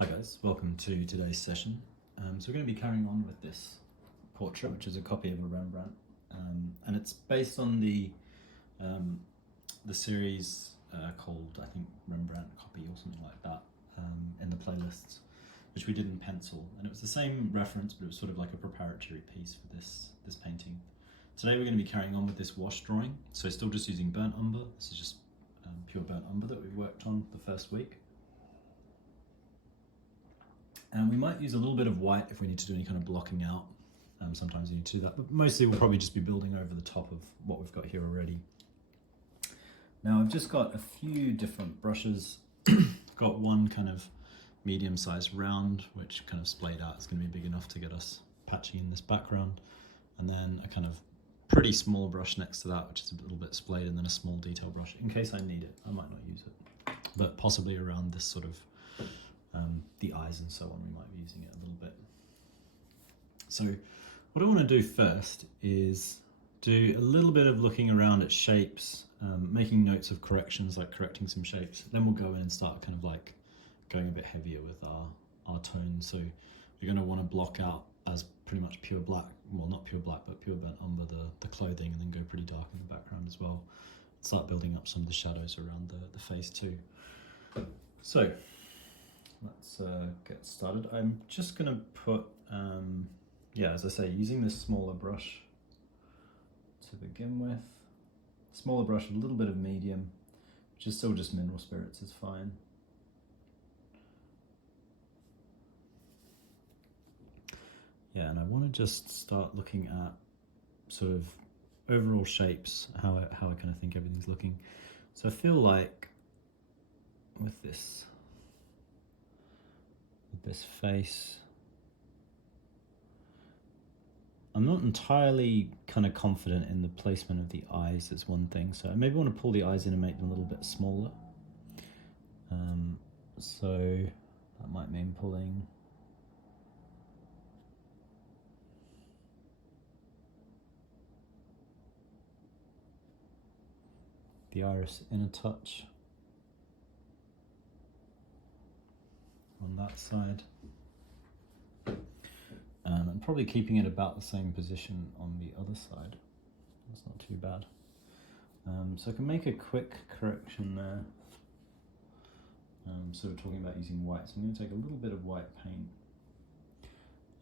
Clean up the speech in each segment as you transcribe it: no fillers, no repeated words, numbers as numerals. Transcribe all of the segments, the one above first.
Hi guys, welcome to today's session. So we're going to be carrying on with this portrait, which is a copy of a Rembrandt, and it's based on the series called, I think, Rembrandt Copy or something like that, in the playlists, which we did in pencil, and it was the same reference, but it was sort of like a preparatory piece for this painting. Today we're going to be carrying on with this wash drawing, so still just using burnt umber. This is just pure burnt umber that we worked on the first week. And we might use a little bit of white if we need to do any kind of blocking out. Sometimes you need to do that, but mostly we'll probably just be building over the top of what we've got here already. Now I've just got a few different brushes. Got one kind of medium-sized round, which kind of splayed out. It's going to be big enough to get us patchy in this background. And then a kind of pretty small brush next to that, which is a little bit splayed, and then a small detail brush. In case I need it, I might not use it, but possibly around this sort of the eyes and so on, we might be using it a little bit. So what I want to do first is do a little bit of looking around at shapes, making notes of corrections, like correcting some shapes. Then we'll go in and start kind of like going a bit heavier with our tone. So we're going to want to block out as pretty much pure black, well, not pure black, but pure burnt umber, the clothing, and then go pretty dark in the background as well. Start building up some of the shadows around the face too. So let's get started. I'm just going to put, as I say, using this smaller brush to begin with. Smaller brush, a little bit of medium, which is still just mineral spirits, is fine. Yeah, and I want to just start looking at sort of overall shapes, how I kind of think everything's looking. So I feel like with this face, I'm not entirely kind of confident in the placement of the eyes. Is one thing, so I maybe want to pull the eyes in and make them a little bit smaller. So that might mean pulling the iris in a touch on that side, and probably keeping it about the same position on the other side. That's not too bad. So I can make a quick correction there. So we're talking about using white, so I'm going to take a little bit of white paint,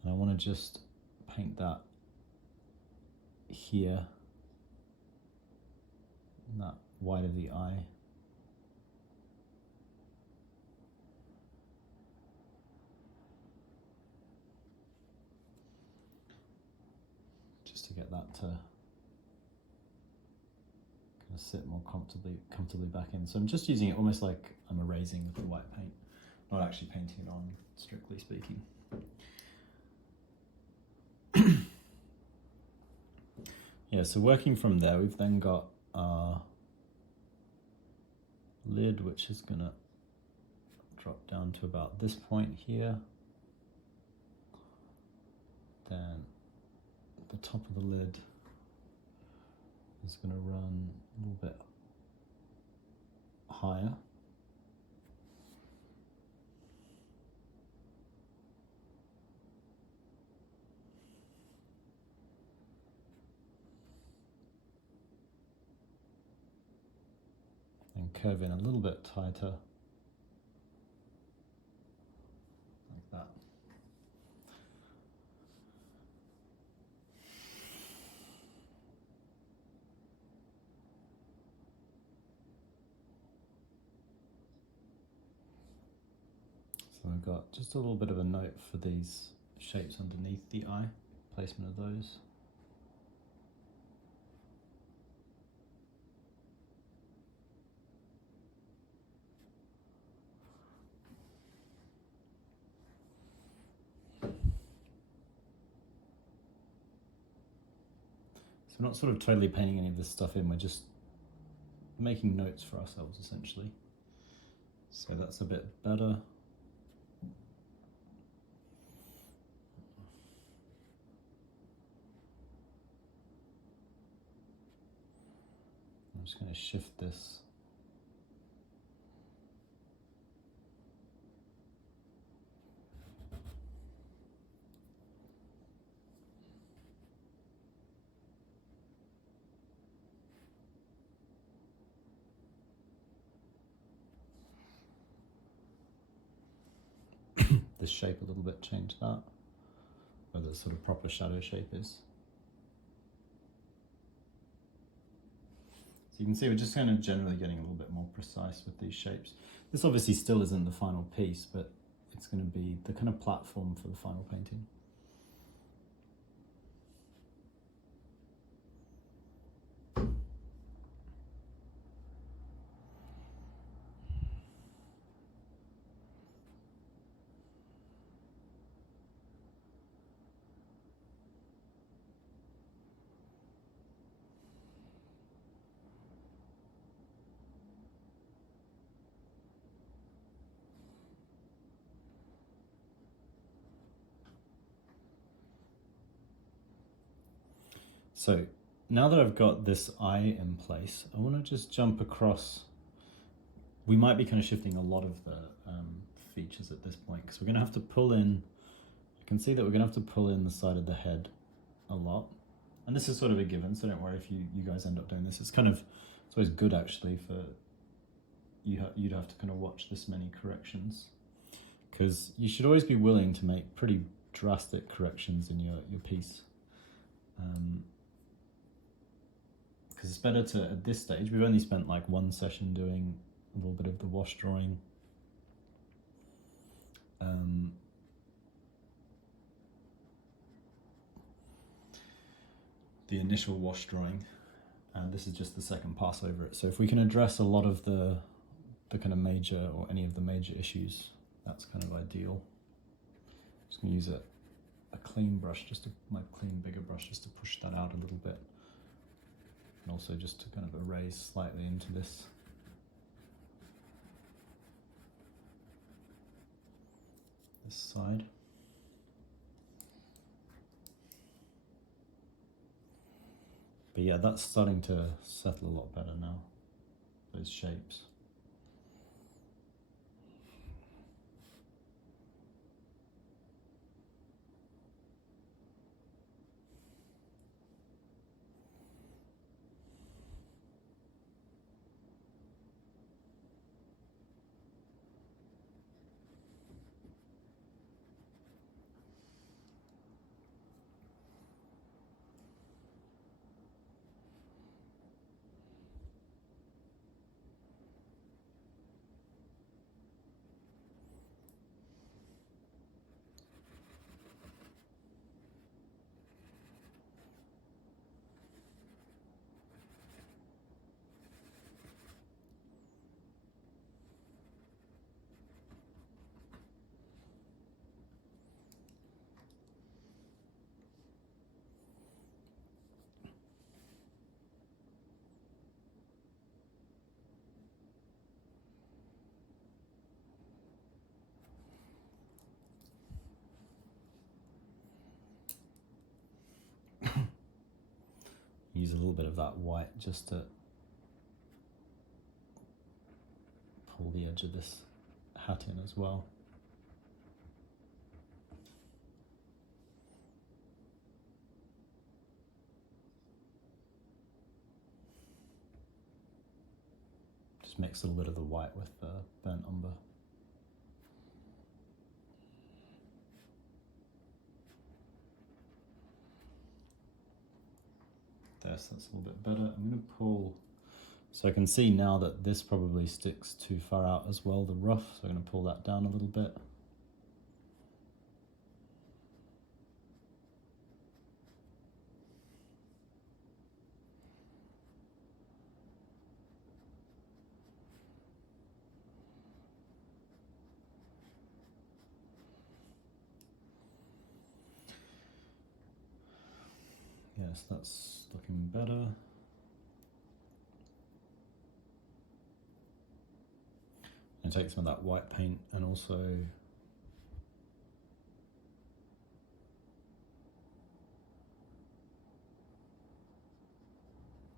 and I want to just paint that here, that white of the eye. Just to get that to kind of sit more comfortably back in. So I'm just using it almost like I'm erasing with the white paint, not actually painting it on, strictly speaking. Yeah, so working from there, we've then got our lid, which is gonna drop down to about this point here. Then the top of the lid is going to run a little bit higher. And curve in a little bit tighter, like that. So I've got just a little bit of a note for these shapes underneath the eye, placement of those. So we're not sort of totally painting any of this stuff in, we're just making notes for ourselves essentially. So that's a bit better. I'm just going to shift this this shape a little bit, change that, where the sort of proper shadow shape is. So you can see we're just kind of generally getting a little bit more precise with these shapes. This obviously still isn't the final piece, but it's going to be the kind of platform for the final painting. So now that I've got this eye in place, I want to just jump across. We might be kind of shifting a lot of the features at this point, because we're going to have to pull in, you can see that we're going to have to pull in the side of the head a lot. And this is sort of a given, so don't worry if you guys end up doing this. It's kind of, it's always good actually for, you'd have to kind of watch this many corrections, because you should always be willing to make pretty drastic corrections in your piece. Because it's better to, at this stage, we've only spent like one session doing a little bit of the wash drawing. The initial wash drawing, and this is just the second pass over it. So if we can address a lot of the kind of major, or any of the major issues, that's kind of ideal. I'm just going to use a clean brush, my clean bigger brush, just to push that out a little bit. And also just to kind of erase slightly into this. This side. But yeah, that's starting to settle a lot better now, those shapes. Use a little bit of that white just to pull the edge of this hat in as well. Just mix a little bit of the white with the burnt umber. There, so that's a little bit better. I'm going to pull, so I can see now that this probably sticks too far out as well, the rough, so I'm going to pull that down a little bit. Yes, that's looking better. And take some of that white paint and also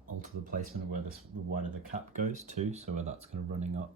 alter the placement of where the wider the cap goes too, so where that's kind of running up.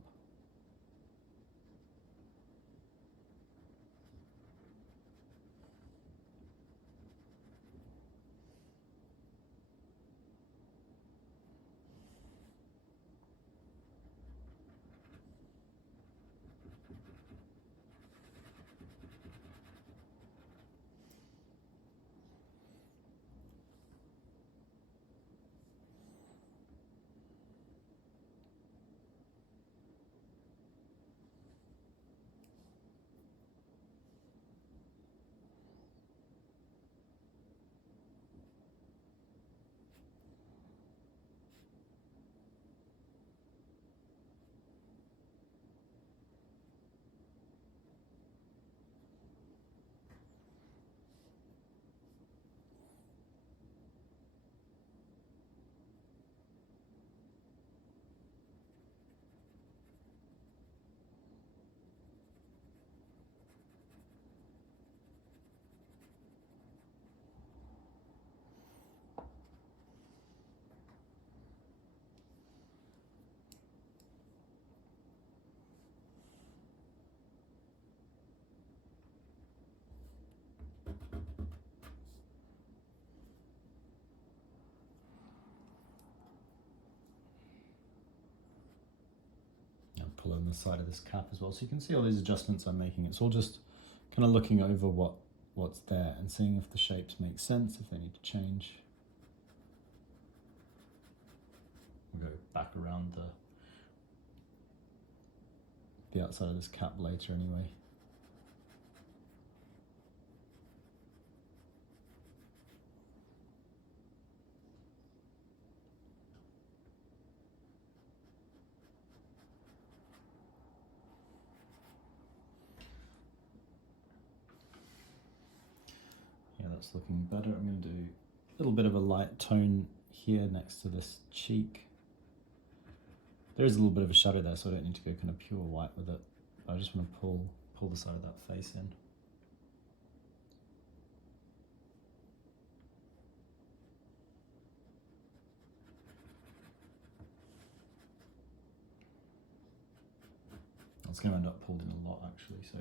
colour on the side of this cap as well. So you can see all these adjustments I'm making. It's all just kind of looking over what's there and seeing if the shapes make sense, if they need to change. We'll go back around the outside of this cap later anyway. Yeah, that's looking better. I'm going to do a little bit of a light tone here next to this cheek. There is a little bit of a shadow there, so I don't need to go kind of pure white with it. I just want to pull the side of that face in. It's going to end up pulled in a lot actually, so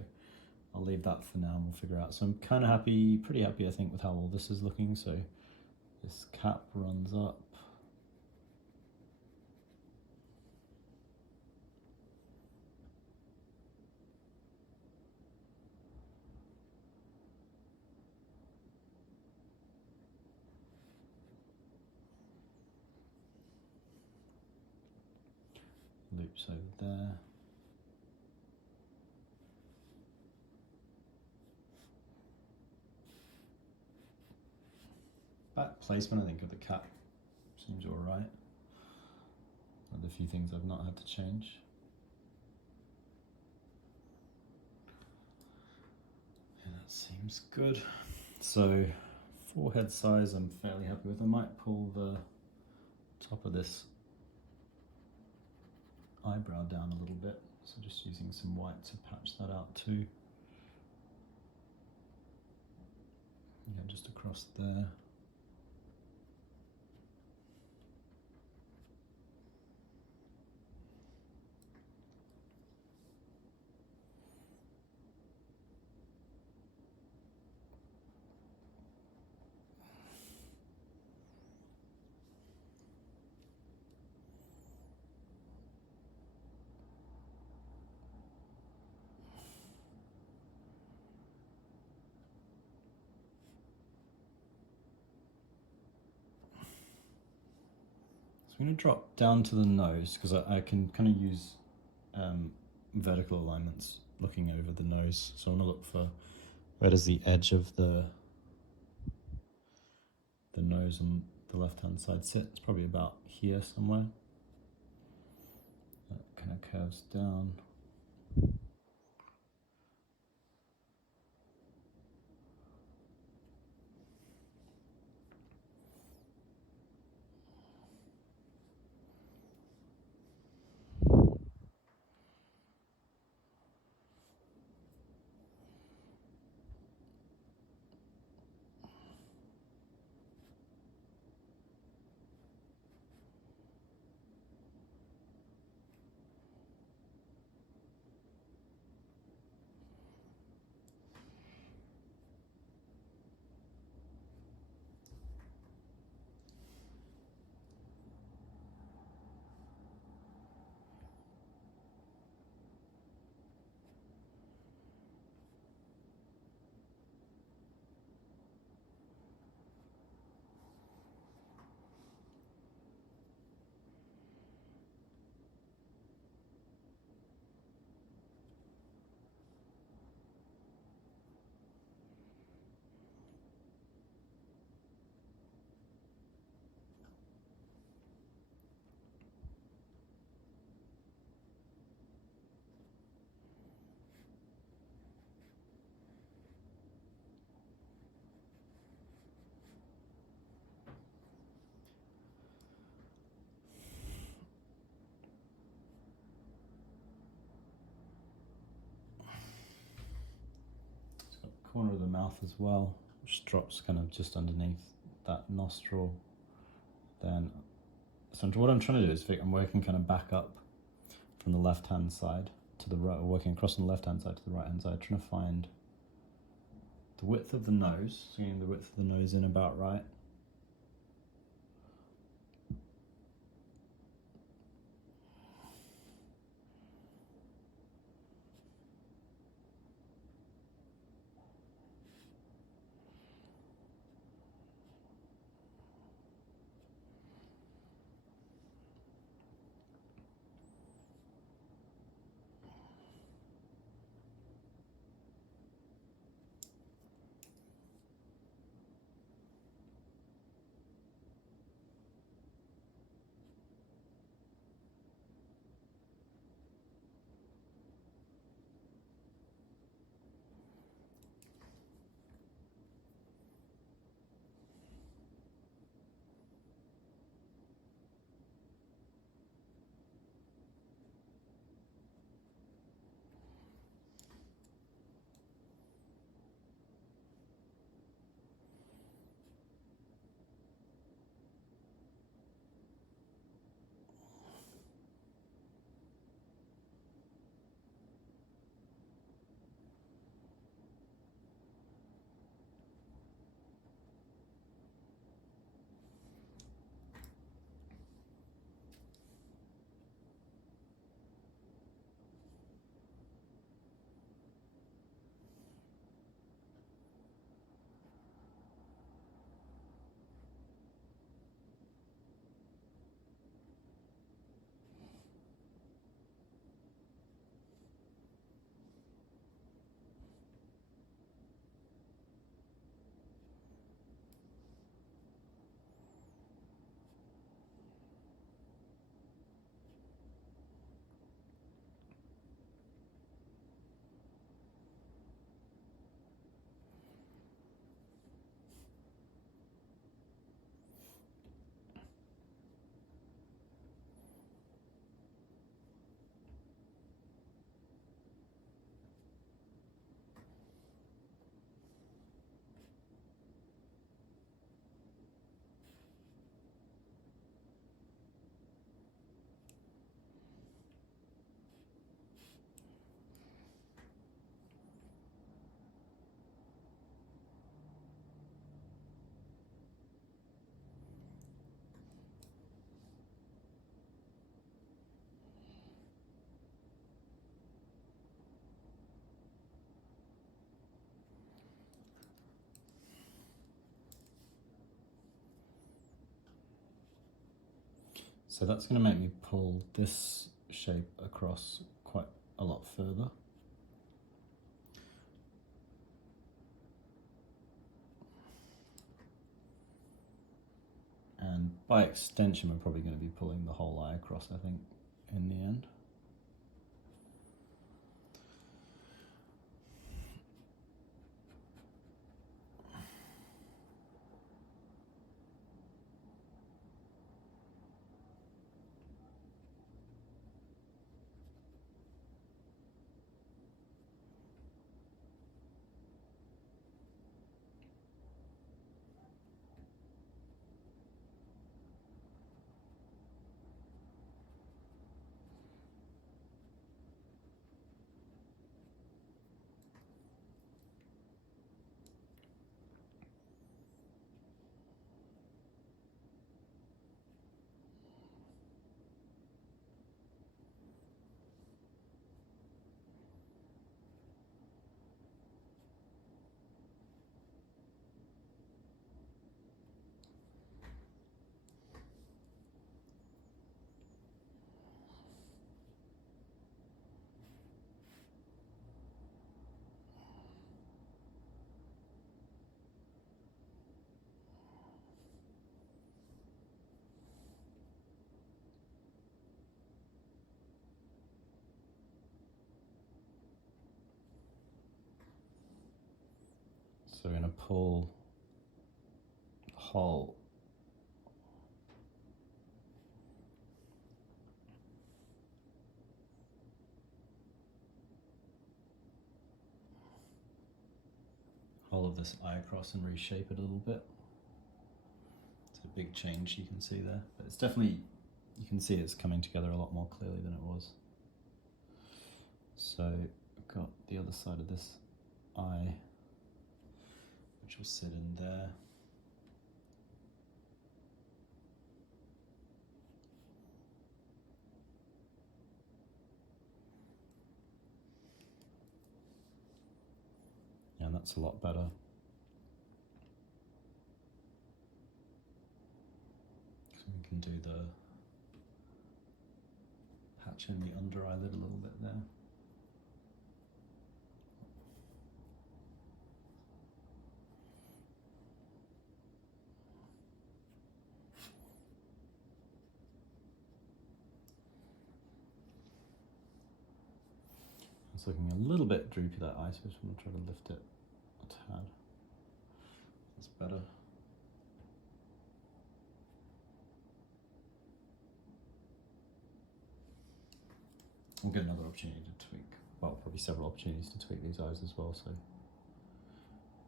I'll leave that for now and we'll figure out. So I'm kind of happy, pretty happy I think with how all this is looking. So this cap runs up. Loops over there. Back placement, I think, of the cap seems all right. One of the few things I've not had to change. Yeah, that seems good. So forehead size I'm fairly happy with. I might pull the top of this eyebrow down a little bit, so just using some white to patch that out too. Yeah, just across there. So I'm going to drop down to the nose because I can kind of use vertical alignments looking over the nose. So I want to look for where does the edge of the nose on the left hand side sit. It's probably about here somewhere. That kind of curves down. Corner of the mouth as well, which drops kind of just underneath that nostril. Then, so what I'm trying to do is I'm working kind of back up from the left hand side to the right, or working across from the left hand side to the right hand side, trying to find the width of the nose, so getting the width of the nose in about right. So that's going to make me pull this shape across quite a lot further. And by extension, we're probably going to be pulling the whole eye across, I think, in the end. So we're going to pull the whole of this eye across and reshape it a little bit. It's a big change you can see there, but it's definitely, you can see it's coming together a lot more clearly than it was. So I've got the other side of this eye, which will sit in there. And that's a lot better. So we can do the patch in the under eyelid a little bit there. It's looking a little bit droopy, that eye, so I just want to try to lift it a tad. That's better. We'll get another opportunity to tweak, well, probably several opportunities to tweak these eyes as well, so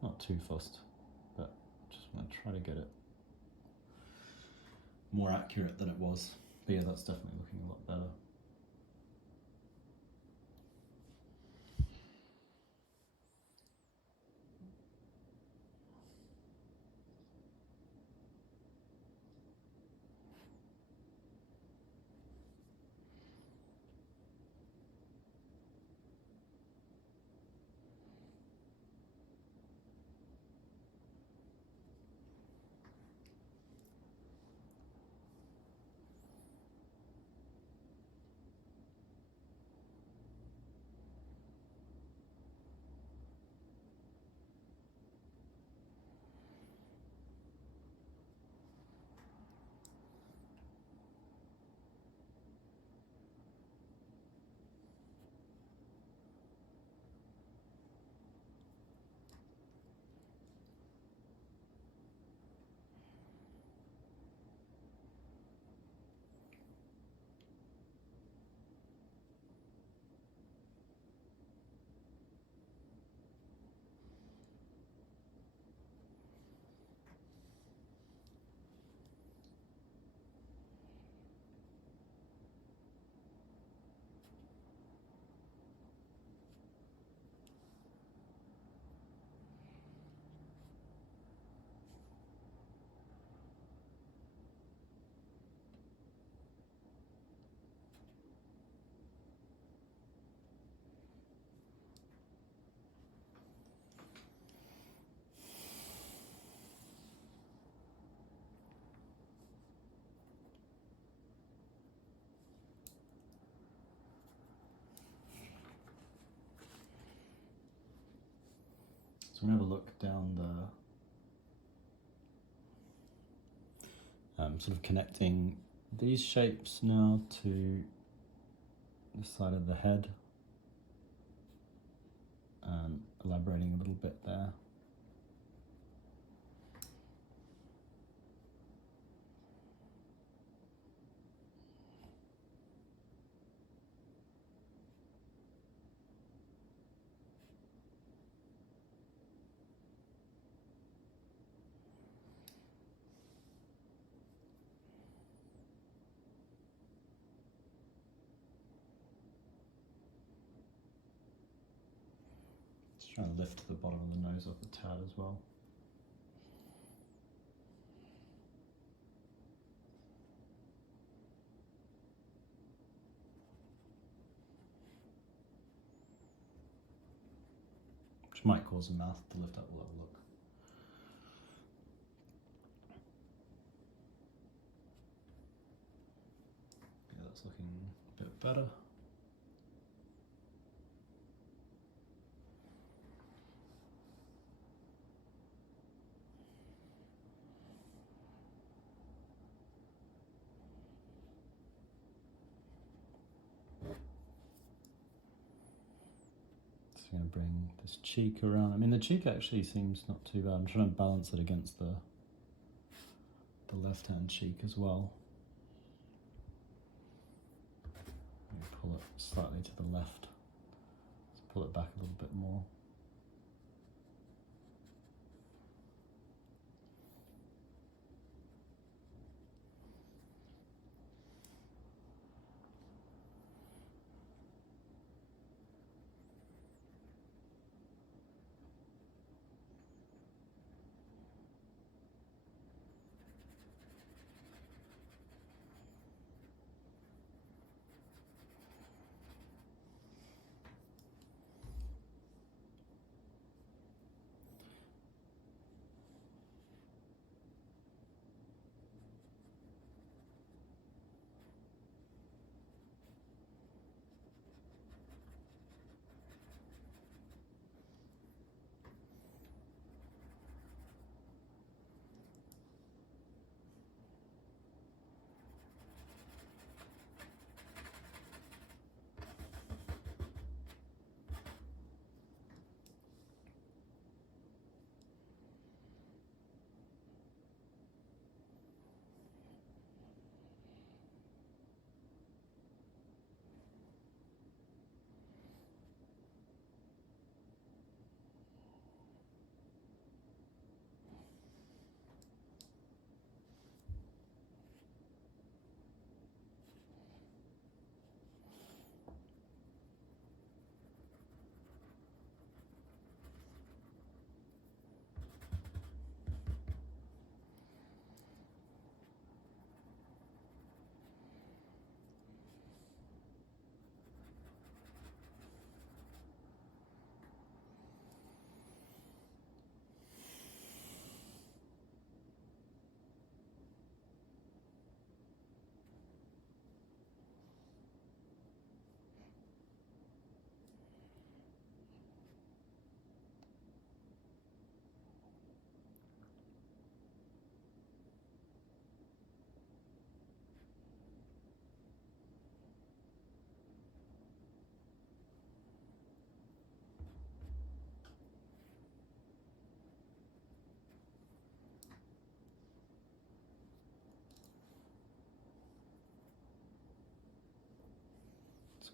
not too fussed, but just want to try to get it more accurate than it was. But yeah, that's definitely looking a lot better. So I'm going to have a look down the sort of connecting these shapes now to the side of the head and elaborating a little bit there. Trying to lift the bottom of the nose off the tad as well. Which might cause the mouth to lift up. We'll have a look. Yeah, that's looking a bit better. I'm going to bring this cheek around. I mean, the cheek actually seems not too bad. I'm trying to balance it against the left-hand cheek as well. Pull it slightly to the left. Let's pull it back a little bit more.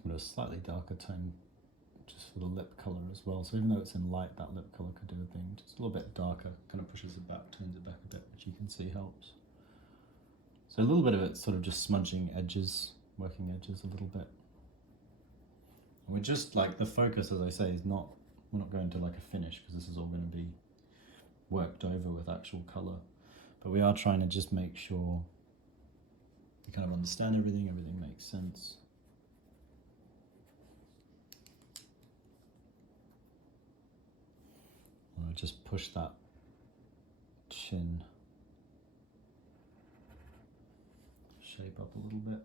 I'm going to a slightly darker tone just for the lip colour as well. So even though it's in light, that lip colour could do a thing. Just a little bit darker, kind of pushes it back, turns it back a bit, which you can see helps. So a little bit of it's sort of just smudging edges, working edges a little bit. And we're just like, the focus, as I say, is not, we're not going to like a finish because this is all going to be worked over with actual colour. But we are trying to just make sure you kind of understand everything, everything makes sense. I'll just push that chin shape up a little bit.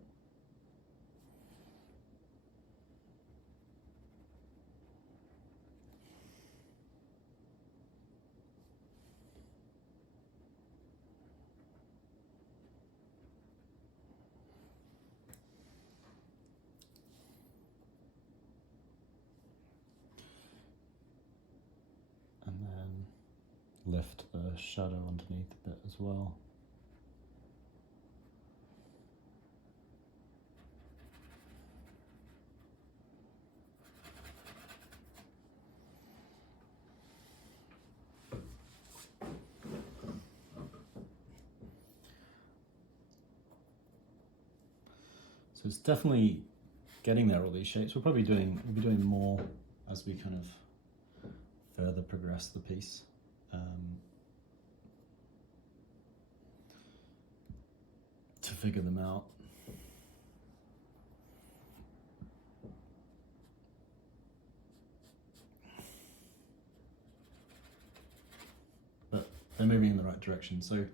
lift the shadow underneath a bit as well. So it's definitely getting there, all these shapes. We'll be doing more as we kind of further progress the piece. To figure them out. But they're moving in the right direction, so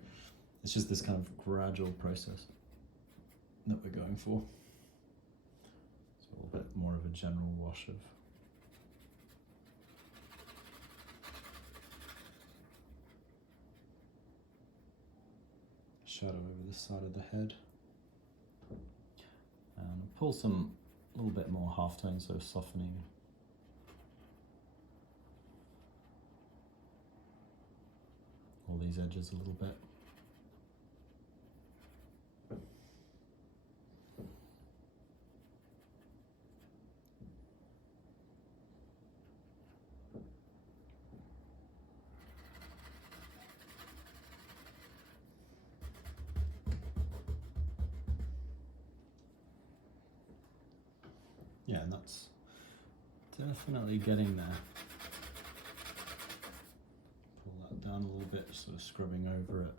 it's just this kind of gradual process that we're going for. So a little bit more of a general wash of shadow over the side of the head. And pull some a little bit more halftone, so softening all these edges a little bit. Yeah, and that's definitely getting there. Pull that down a little bit, sort of scrubbing over it.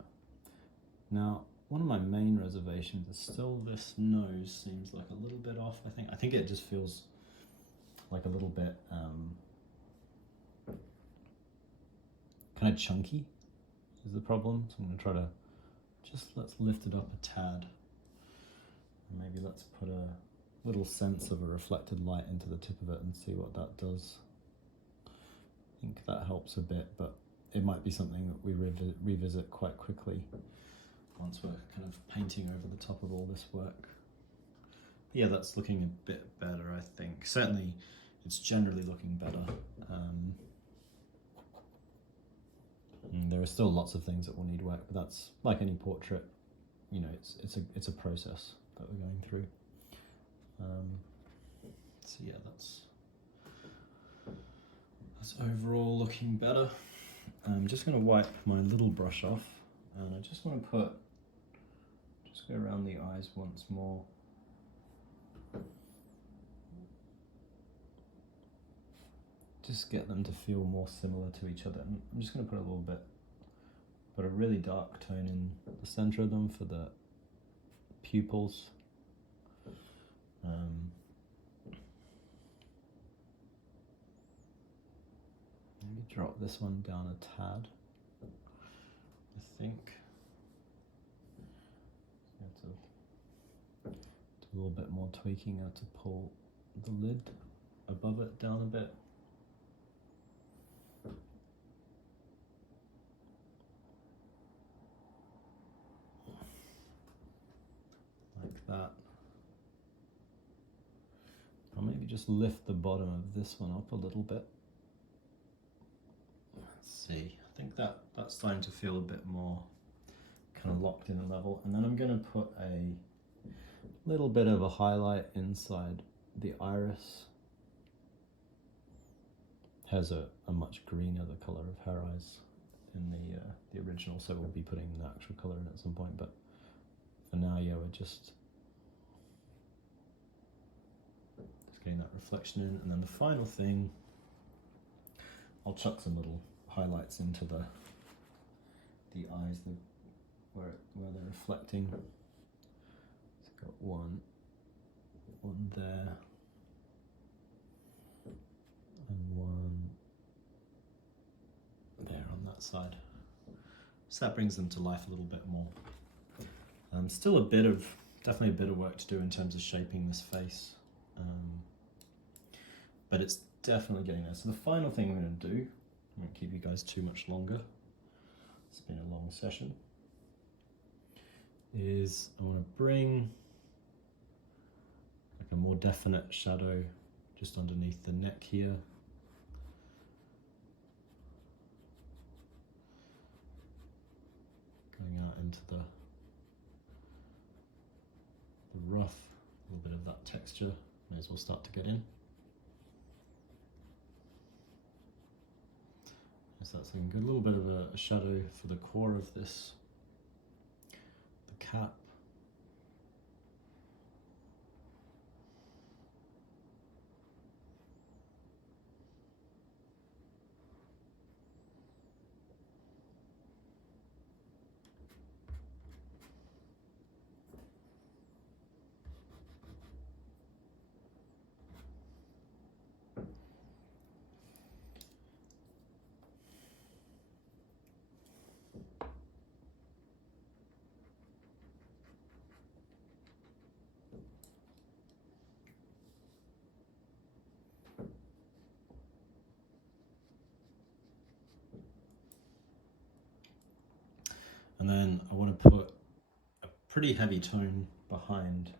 Now, one of my main reservations is still this nose seems like a little bit off, I think it just feels like a little bit kind of chunky is the problem. So I'm going to try to let's lift it up a tad. And maybe let's put a little sense of a reflected light into the tip of it and see what that does. I think that helps a bit, but it might be something that we revisit quite quickly once we're kind of painting over the top of all this work. But yeah, that's looking a bit better, I think. Certainly, it's generally looking better. There are still lots of things that will need work, but that's like any portrait. You know, it's a process that we're going through. So yeah, that's overall looking better. I'm just going to wipe my little brush off, and I just want to just go around the eyes once more. Just get them to feel more similar to each other. And I'm just going to put a really dark tone in the center of them for the pupils. Maybe drop this one down a tad, I think. You have to do a little bit more tweaking. I have to pull the lid above it down a bit. Like that. I'll maybe just lift the bottom of this one up a little bit. Let's see, I think that's starting to feel a bit more kind of locked in a level. And then I'm going to put a little bit of a highlight inside the iris. Has a much greener the color of her eyes in the original, so we'll be putting the actual color in at some point, but for now, yeah, we're just getting that reflection in. And then the final thing, I'll chuck some little highlights into the eyes, where they're reflecting. It's got one there, and one there on that side. So that brings them to life a little bit more. Still definitely a bit of work to do in terms of shaping this face, but it's definitely getting there. So the final thing I'm going to do, I won't keep you guys too much longer, it's been a long session, is I want to bring like a more definite shadow just underneath the neck here. into the rough, a little bit of that texture may as well start to get in. So that's looking good. A little bit of a shadow for the core of this, the cap. And then I want to put a pretty heavy tone behind,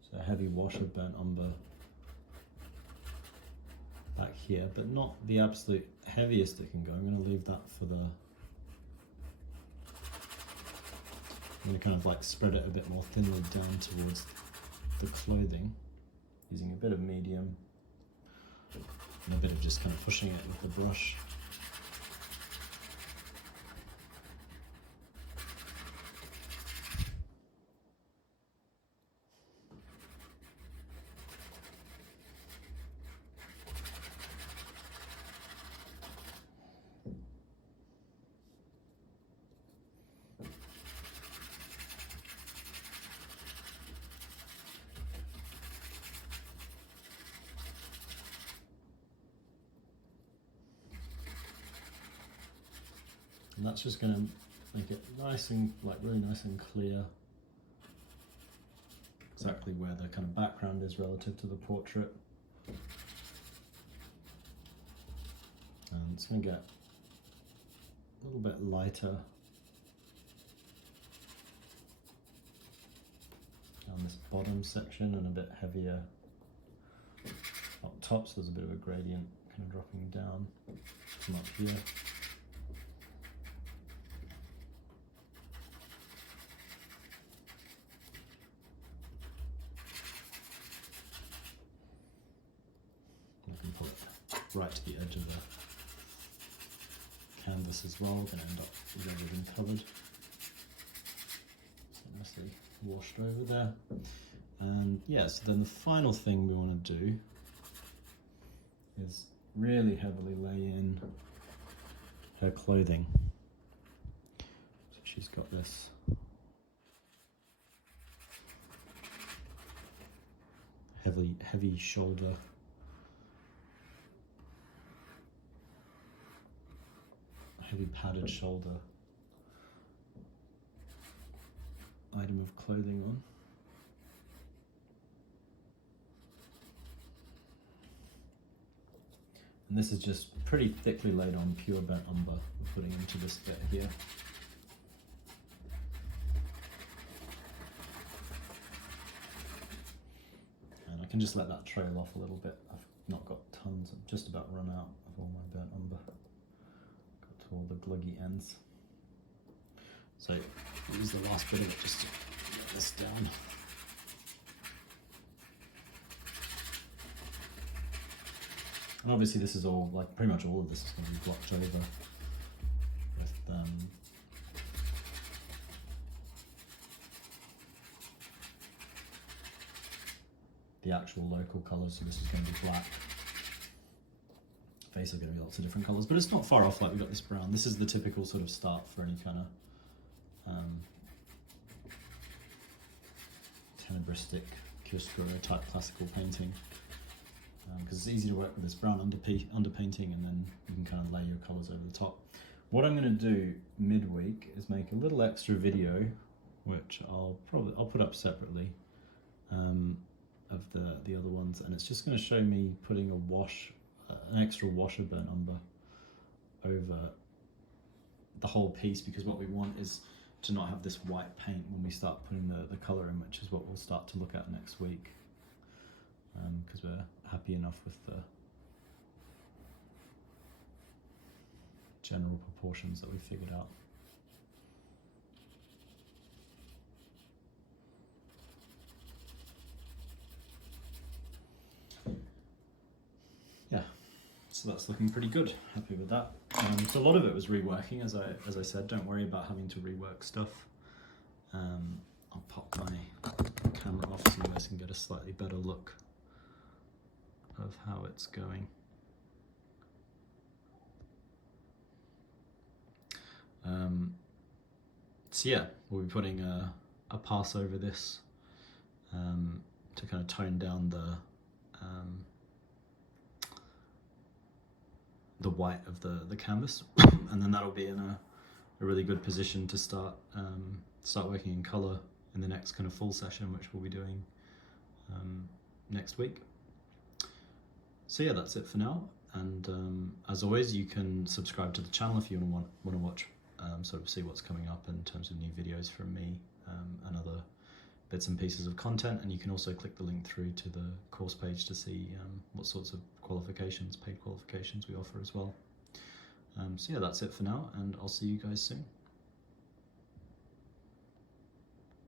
so a heavy wash of burnt umber back here, but not the absolute heaviest it can go. I'm going to leave that for the, I'm going to kind of like spread it a bit more thinly down towards the clothing, using a bit of medium and a bit of just kind of pushing it with the brush. And that's just going to make it nice and like really nice and clear, exactly where the kind of background is relative to the portrait. And it's going to get a little bit lighter on this bottom section and a bit heavier up top, so there's a bit of a gradient kind of dropping down from up here. Right to the edge of the canvas as well. We're going to end up with everything covered. So nicely washed over there. And yeah, so then the final thing we want to do is really heavily lay in her clothing. So she's got this heavy shoulder, heavy padded shoulder item of clothing on. And this is just pretty thickly laid on pure burnt umber we're putting into this bit here. And I can just let that trail off a little bit. I've not got tons, I've just about run out of all my burnt umber. Got to all the gluggy ends. So use the last bit of it just to get this down. And obviously this is all, like pretty much all of this is going to be blocked over with the actual local colours, so this is going to be black. Face are going to be lots of different colours, but it's not far off. Like we've got this brown. This is the typical sort of start for any kind of tenebristic chiaroscuro type classical painting, because it's easy to work with this brown underpainting, and then you can kind of lay your colours over the top. What I'm going to do midweek is make a little extra video, which I'll put up separately, of the other ones, and it's just going to show me putting an extra wash of burnt umber over the whole piece, because what we want is to not have this white paint when we start putting the colour in, which is what we'll start to look at next week, because we're happy enough with the general proportions that we figured out. So that's looking pretty good. Happy with that. So a lot of it was reworking, as I said. Don't worry about having to rework stuff. I'll pop my camera off so you guys can get a slightly better look of how it's going. So yeah, we'll be putting a pass over this to kind of tone down the white of the canvas, and then that'll be in a really good position to start working in color in the next kind of full session, which we'll be doing next week. So yeah, that's it for now. And as always, you can subscribe to the channel if you want to watch, sort of see what's coming up in terms of new videos from me and other bits and pieces of content. And you can also click the link through to the course page to see what sorts of qualifications, paid qualifications we offer as well. So yeah, that's it for now, and I'll see you guys soon.